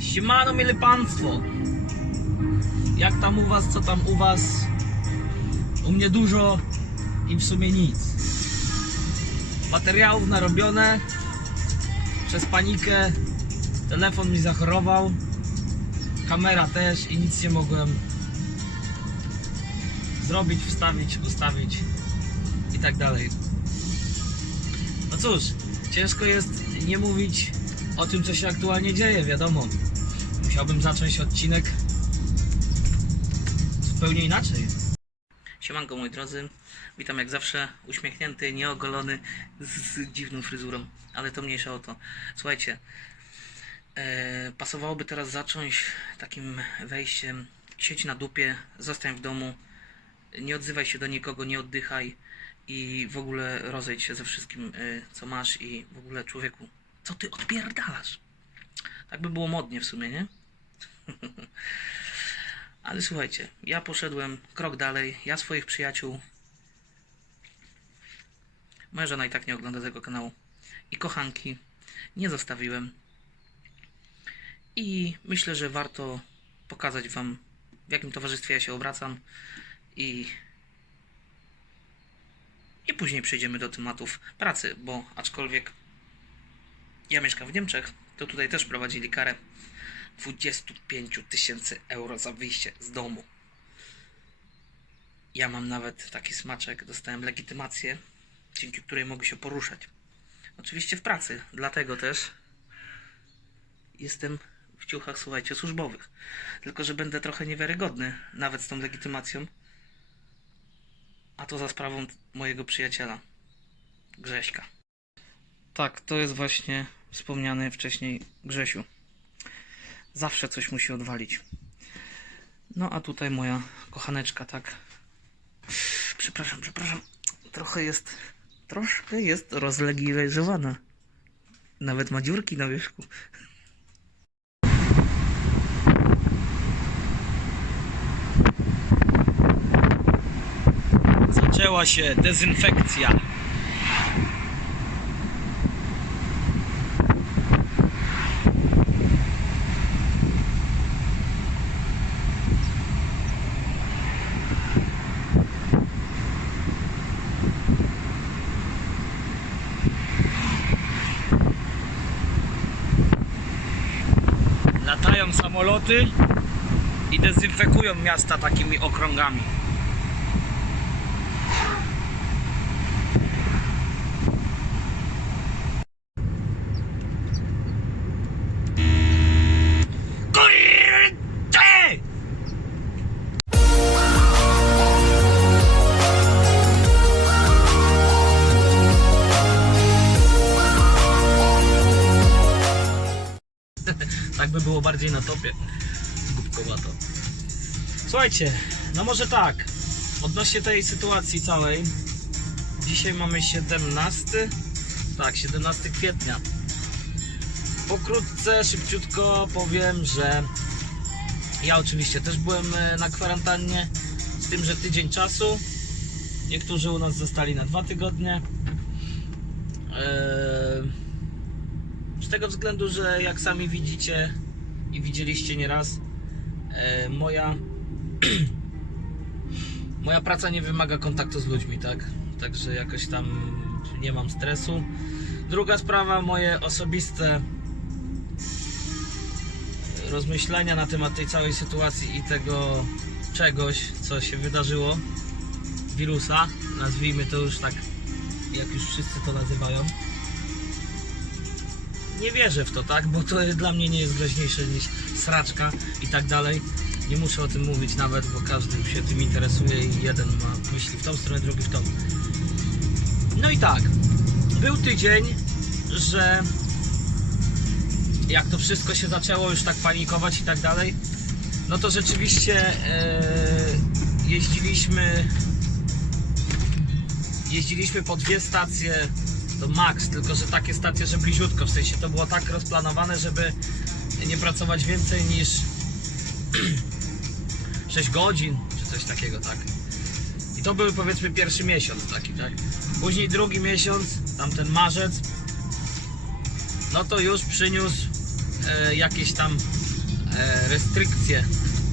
Siemano, mieli państwo. Jak tam u was, co tam u was? U mnie dużo i w sumie nic. Materiałów narobione. Przez panikę telefon mi zachorował. Kamera też i nic nie mogłem zrobić, wstawić, ustawić i tak dalej. No cóż, ciężko jest nie mówić o tym, co się aktualnie dzieje, wiadomo. Musiałbym zacząć odcinek zupełnie inaczej. Siemanko moi drodzy, witam jak zawsze, uśmiechnięty, nieogolony, z dziwną fryzurą, ale to mniejsza o to. Słuchajcie, e, pasowałoby teraz zacząć takim wejściem, siedź na dupie, zostań w domu, nie odzywaj się do nikogo, nie oddychaj i w ogóle rozejdź się ze wszystkim, y, co masz i w ogóle człowieku, co ty odpierdalasz? Tak by było modnie w sumie, nie? Ale słuchajcie, ja poszedłem krok dalej, ja swoich przyjaciół, moja żona i tak nie ogląda tego kanału, i kochanki nie zostawiłem. I myślę, że warto pokazać Wam, w jakim towarzystwie ja się obracam i i później przejdziemy do tematów pracy, bo aczkolwiek ja mieszkam w Niemczech, to tutaj też prowadzili karę 25 tysięcy euro za wyjście z domu. Ja mam nawet taki smaczek, dostałem legitymację, dzięki której mogę się poruszać. Oczywiście w pracy, dlatego też jestem w ciuchach, słuchajcie, służbowych. Tylko, że będę trochę niewiarygodny, nawet z tą legitymacją. A to za sprawą mojego przyjaciela, Grześka. Tak, to jest właśnie wspomniany wcześniej Grzesiu. Zawsze coś musi odwalić. No a tutaj moja kochaneczka, tak. Przepraszam, przepraszam. Trochę jest, troszkę jest rozlegilizowana. Nawet ma dziurki na wierzchu. Zaczęła się dezynfekcja. Samoloty i dezynfekują miasta takimi okrągami. Na topie. Głupkowato. Słuchajcie, no może tak. Odnośnie tej sytuacji całej. Dzisiaj mamy 17. Tak, 17 kwietnia. Pokrótce, szybciutko powiem, że ja oczywiście też byłem e, na kwarantannie, z tym, że tydzień czasu. Niektórzy u nas zostali na dwa tygodnie. Eee, z tego względu, że jak sami widzicie i widzieliście nieraz, e, moja moja praca nie wymaga kontaktu z ludźmi, tak? Także jakoś tam nie mam stresu. Druga sprawa, moje osobiste rozmyślenia na temat tej całej sytuacji i tego czegoś, co się wydarzyło, wirusa, nazwijmy to już tak, jak już wszyscy to nazywają. Nie wierzę w to, tak? Bo to dla mnie nie jest groźniejsze niż sraczka i tak dalej. Nie muszę o tym mówić nawet, bo każdy się tym interesuje i jeden ma myśli w tą stronę, drugi w tą. No i tak, był tydzień, że jak to wszystko się zaczęło już tak panikować i tak dalej, no to rzeczywiście e, jeździliśmy jeździliśmy po dwie stacje do max, tylko że takie stacje, że bliziutko, w sensie to było tak rozplanowane, żeby nie pracować więcej niż 6 godzin, czy coś takiego, tak. I to był powiedzmy pierwszy miesiąc taki, tak. Później drugi miesiąc, tamten marzec, no to już przyniósł e, jakieś tam e, restrykcje,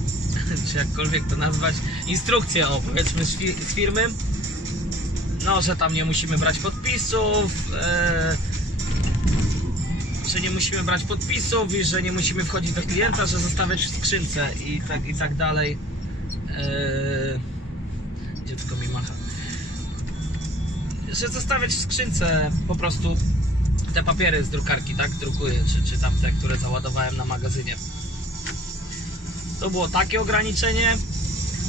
czy jakkolwiek to nazwać, instrukcje, o powiedzmy z, fi- z firmy, no, że tam nie musimy brać podpisów, e, że nie musimy brać podpisów i że nie musimy wchodzić do klienta, że zostawiać w skrzynce i tak, i tak dalej. E, dziecko mi macha. Że zostawiać w skrzynce po prostu te papiery z drukarki, tak? Drukuję, czy, czy tam te, które załadowałem na magazynie. To było takie ograniczenie.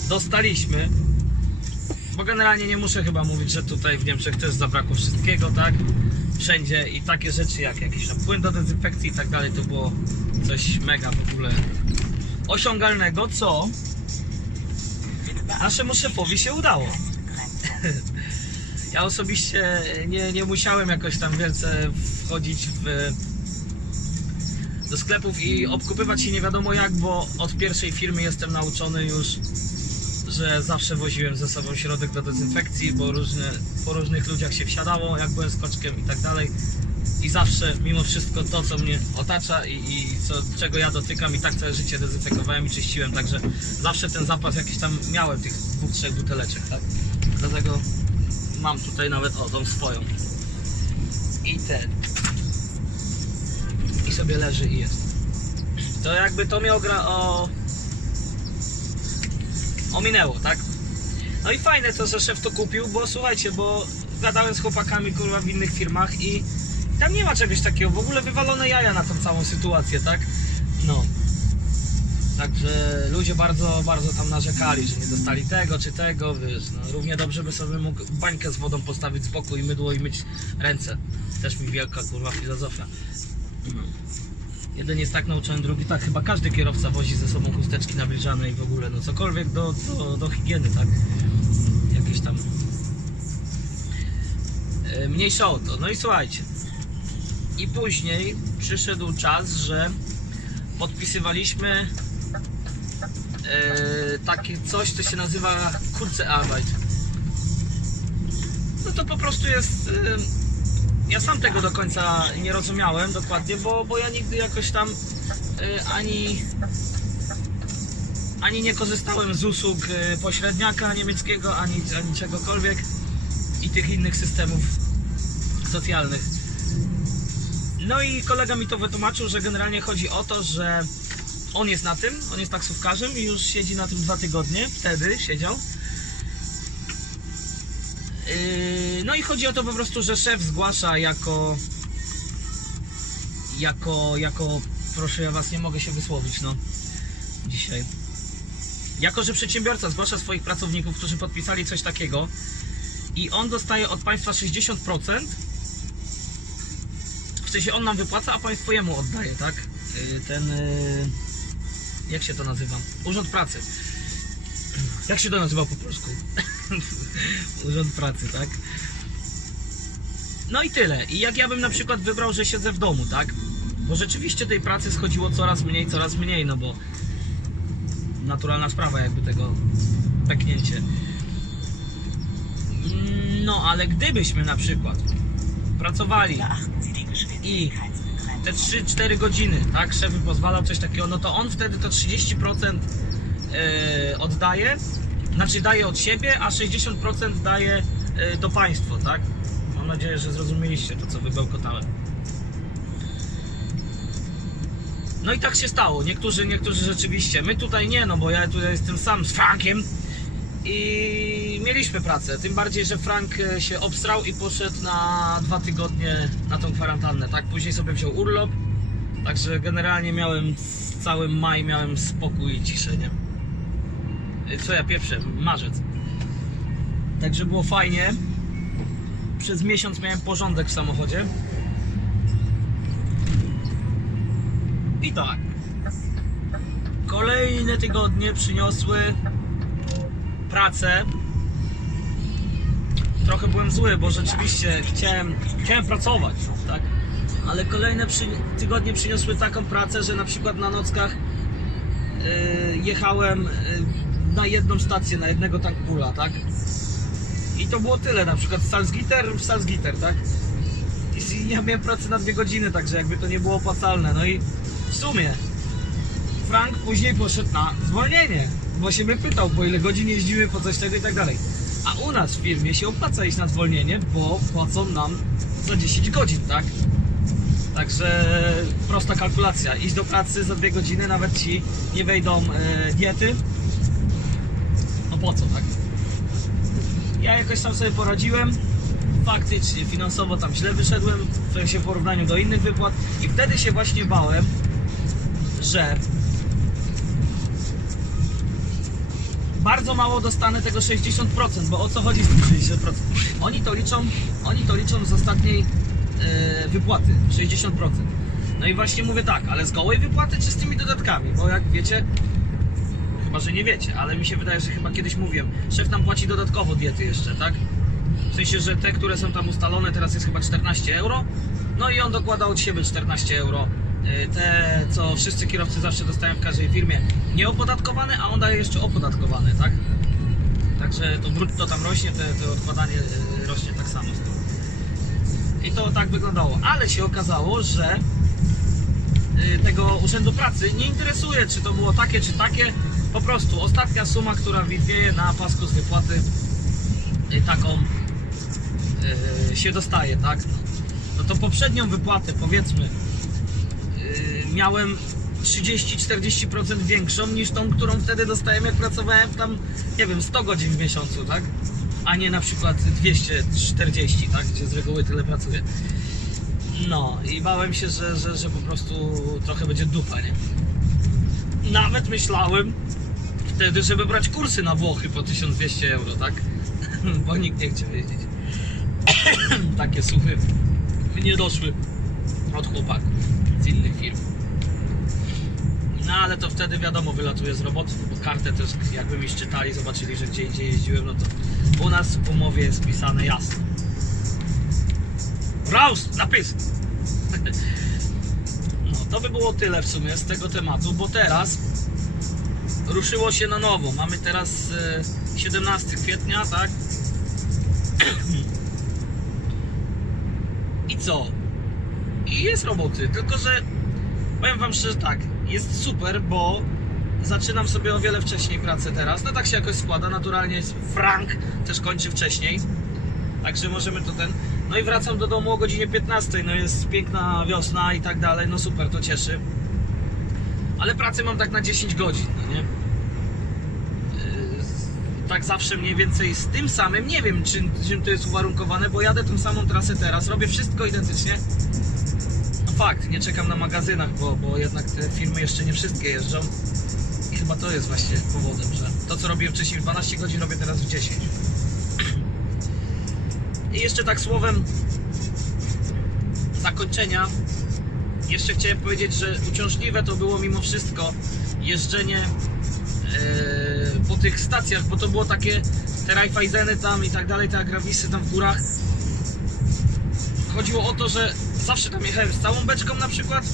Dostaliśmy. Bo generalnie nie muszę chyba mówić, że tutaj w Niemczech też zabrakło wszystkiego, tak? Wszędzie i takie rzeczy jak jakiś tam płyn do dezynfekcji i tak dalej, to było coś mega w ogóle osiągalnego, co naszemu szefowi się udało. Ja osobiście nie, nie musiałem jakoś tam wielce wchodzić w, do sklepów i obkupywać się nie wiadomo jak, bo od pierwszej firmy jestem nauczony już, że zawsze woziłem ze sobą środek do dezynfekcji, bo różne, po różnych ludziach się wsiadało, jak byłem skoczkiem i tak dalej. I zawsze, mimo wszystko, to co mnie otacza i, i co, czego ja dotykam, i tak całe życie dezynfekowałem i czyściłem, także zawsze ten zapas jakiś tam miałem, tych dwóch, trzech buteleczek, tak? Dlatego mam tutaj nawet o tą swoją. I ten. I sobie leży i jest. To jakby to mnie ogra o. Ominęło, tak? No i fajne to, że szef to kupił, bo słuchajcie, bo gadałem z chłopakami kurwa w innych firmach i tam nie ma czegoś takiego, w ogóle wywalone jaja na tą całą sytuację, tak? No. Także ludzie bardzo, bardzo tam narzekali, że nie dostali tego czy tego, wiesz, no, równie dobrze by sobie mógł bańkę z wodą postawić z boku i mydło i myć ręce. Też mi wielka kurwa filozofia. Jeden jest tak nauczony, drugi tak. Chyba każdy kierowca wozi ze sobą chusteczki nawilżane i w ogóle, no cokolwiek do, do, do higieny, tak? Jakieś tam e, mniejsza o to. No i słuchajcie. I później przyszedł czas, że podpisywaliśmy e, takie coś, co się nazywa Kurzarbeit. No to po prostu jest. E, ja sam tego do końca nie rozumiałem dokładnie, bo, bo ja nigdy jakoś tam e, ani ani nie korzystałem z usług e, pośredniaka niemieckiego, ani, ani czegokolwiek i tych innych systemów socjalnych. No i kolega mi to wytłumaczył, że generalnie chodzi o to, że on jest na tym, on jest taksówkarzem i już siedzi na tym dwa tygodnie, wtedy siedział. Yy, No i chodzi o to po prostu, że szef zgłasza jako jako, jako, proszę ja was nie mogę się wysłowić, no dzisiaj. Jako, że przedsiębiorca zgłasza swoich pracowników, którzy podpisali coś takiego i on dostaje od państwa 60%, w sensie on nam wypłaca, a państwo jemu oddaje, tak? Yy, Ten. yy, Jak się to nazywa? Urząd Pracy. Jak się to nazywa po polsku? Urząd Pracy, tak? No i tyle. I jak ja bym na przykład wybrał, że siedzę w domu, tak? Bo rzeczywiście tej pracy schodziło coraz mniej, coraz mniej, no bo naturalna sprawa jakby tego peknięcie. Mm, No, ale gdybyśmy na przykład pracowali i te Geschwindigkeitsbegrenzung. 3-4 godziny, tak, szef pozwalał coś takiego, no to on wtedy to 30% e, oddaje, znaczy daje od siebie, a 60% daje e, do państwa, tak? Mam nadzieję, że zrozumieliście to, co wybełkotałem. No i tak się stało. Niektórzy, niektórzy rzeczywiście. My tutaj nie, no bo ja tutaj jestem sam z Frankiem i mieliśmy pracę. Tym bardziej, że Frank e, się obstrał i poszedł na dwa tygodnie na tą kwarantannę, tak? Później sobie wziął urlop. Także generalnie miałem cały maj miałem spokój i ciszę, nie? Co ja pierwsze, marzec. Także było fajnie. Przez miesiąc miałem porządek w samochodzie. I tak. Kolejne tygodnie przyniosły pracę. Trochę byłem zły, bo rzeczywiście chciałem, chciałem pracować, tak? Ale kolejne przy, tygodnie przyniosły taką pracę, że na przykład na nockach yy, jechałem yy, na jedną stację, na jednego tankpula, tak? I to było tyle, na przykład Salzgitter w Salzgitter, tak? I ja miałem pracę na dwie godziny, także jakby to nie było opłacalne. No i w sumie Frank później poszedł na zwolnienie, bo się mnie pytał, po ile godzin jeździmy, po coś tego i tak dalej. A u nas w firmie się opłaca iść na zwolnienie, bo płacą nam za 10 godzin, tak? Także prosta kalkulacja. Iść do pracy za dwie godziny, nawet ci nie wejdą e, diety. Po co, tak? Ja jakoś tam sobie poradziłem. Faktycznie finansowo tam źle wyszedłem, w sensie porównaniu do innych wypłat. I wtedy się właśnie bałem, że bardzo mało dostanę tego 60%, bo o co chodzi z tym 60%? Oni to liczą, oni to liczą z ostatniej e, wypłaty, 60%. No i właśnie mówię tak, ale z gołej wypłaty czy z tymi dodatkami? Bo jak wiecie, chyba że nie wiecie, ale mi się wydaje, że chyba kiedyś mówiłem, szef nam płaci dodatkowo diety jeszcze, tak? W sensie, że te, które są tam ustalone, teraz jest chyba 14 euro. No i on dokłada od siebie 14 euro. Y, Te, co wszyscy kierowcy zawsze dostają w każdej firmie, nieopodatkowane, a on daje jeszcze opodatkowane, tak? Także to brutto tam rośnie, te odkładanie y, rośnie tak samo. I to tak wyglądało. Ale się okazało, że y, tego Urzędu Pracy nie interesuje, czy to było takie, czy takie. Po prostu ostatnia suma, która widnieje na pasku z wypłaty y, taką y, się dostaje, tak? No to poprzednią wypłatę, powiedzmy, y, miałem 30-40% większą niż tą, którą wtedy dostałem, jak pracowałem tam, nie wiem, 100 godzin w miesiącu, tak? A nie na przykład 240, tak? Gdzie z reguły tyle pracuję. No i bałem się, że, że, że po prostu trochę będzie dupa, nie? Nawet myślałem wtedy, żeby brać kursy na Włochy po 1200 euro, tak? Bo nikt nie chciał jeździć. Takie słuchy nie doszły od chłopaków z innych firm. No ale to wtedy wiadomo, wylatuję z roboty, bo kartę też jakby mi szczytali, zobaczyli, że gdzie indziej jeździłem, no to u nas w umowie jest pisane jasno. Raus, zapis! To by było tyle w sumie z tego tematu, bo teraz ruszyło się na nowo. Mamy teraz e, 17 kwietnia, tak? I co? I jest roboty, tylko że powiem wam szczerze tak, jest super, bo zaczynam sobie o wiele wcześniej pracę teraz. No tak się jakoś składa, naturalnie Frank też kończy wcześniej. Także możemy to ten. No i wracam do domu o godzinie 15. No jest piękna wiosna i tak dalej. No super, to cieszy. Ale pracy mam tak na 10 godzin, no nie? Yy, Tak zawsze mniej więcej z tym samym. Nie wiem, czym, czym to jest uwarunkowane, bo jadę tą samą trasę teraz. Robię wszystko identycznie. No fakt, nie czekam na magazynach, bo, bo jednak te firmy jeszcze nie wszystkie jeżdżą. I chyba to jest właśnie powodem, że to co robiłem wcześniej w 12 godzin robię teraz w 10. I jeszcze tak słowem zakończenia jeszcze chciałem powiedzieć, że uciążliwe to było mimo wszystko jeżdżenie e, po tych stacjach, bo to było takie te Raiffeiseny tam i tak dalej, te agrawisy tam w górach. Chodziło o to, że zawsze tam jechałem z całą beczką na przykład.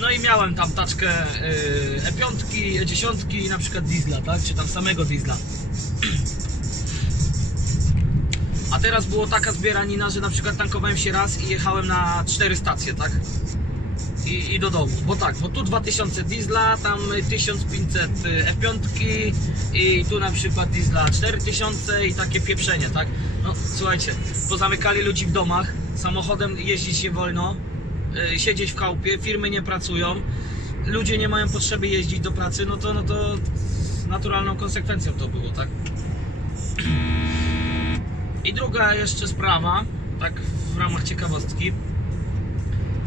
No i miałem tam taczkę e, E5, E10 i na przykład diesla, tak? Czy tam samego diesla. A teraz było taka zbieranina, że na przykład tankowałem się raz i jechałem na cztery stacje, tak? I, I do domu. Bo tak, bo tu 2000 diesla, tam 1500 F5 i tu na przykład diesla 4000 i takie pieprzenie, tak? No słuchajcie, pozamykali ludzi w domach, samochodem jeździć nie wolno, yy, siedzieć w chałupie, firmy nie pracują, ludzie nie mają potrzeby jeździć do pracy, no to, no to naturalną konsekwencją to było, tak? I druga jeszcze sprawa, tak w ramach ciekawostki.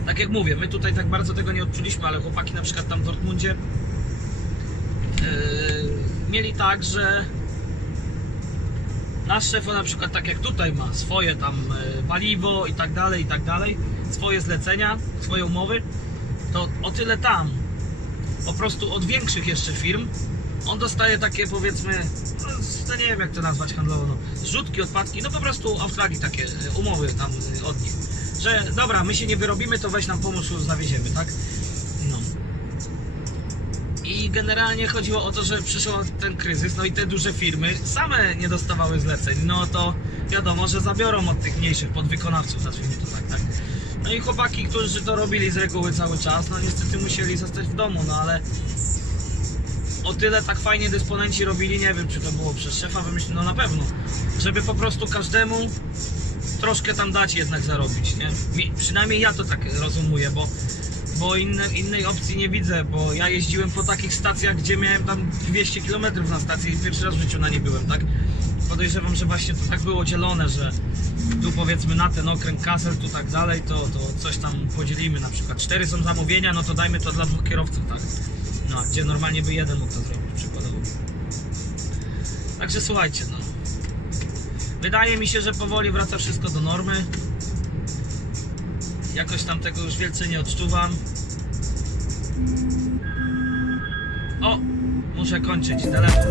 Tak jak mówię, my tutaj tak bardzo tego nie odczuliśmy, ale chłopaki na przykład tam w Dortmundzie yy, mieli tak, że nasz szef na przykład tak jak tutaj ma swoje tam yy, paliwo i tak dalej, i tak dalej, swoje zlecenia, swoje umowy, to o tyle tam po prostu od większych jeszcze firm on dostaje takie powiedzmy, no, nie wiem jak to nazwać handlowo, no, zrzutki, odpadki, no po prostu auftragi takie, e, umowy tam e, od nich. Że dobra, my się nie wyrobimy, to weź nam pomóż, zawieziemy, tak? No. I generalnie chodziło o to, że przyszł ten kryzys, no i te duże firmy same nie dostawały zleceń, no to wiadomo, że zabiorą od tych mniejszych podwykonawców, nazwijmy to tak, tak? No i chłopaki, którzy to robili z reguły cały czas, no niestety musieli zostać w domu, no ale o tyle tak fajnie dysponenci robili, nie wiem czy to było przez szefa wymyślone, no na pewno, żeby po prostu każdemu troszkę tam dać jednak zarobić, nie? Przynajmniej ja to tak rozumuję, bo, bo inne, innej opcji nie widzę, bo ja jeździłem po takich stacjach, gdzie miałem tam 200 km na stacji i pierwszy raz w życiu na nie byłem, tak? Podejrzewam, że właśnie to tak było dzielone, że tu powiedzmy na ten okręg kasel, tu tak dalej, to, to coś tam podzielimy, na przykład cztery są zamówienia, no to dajmy to dla dwóch kierowców, tak? No, gdzie normalnie by jeden mógł to zrobić, przykładowo. Także słuchajcie, no. Wydaje mi się, że powoli wraca wszystko do normy. Jakoś tam tego już wielce nie odczuwam. O! Muszę kończyć telefon.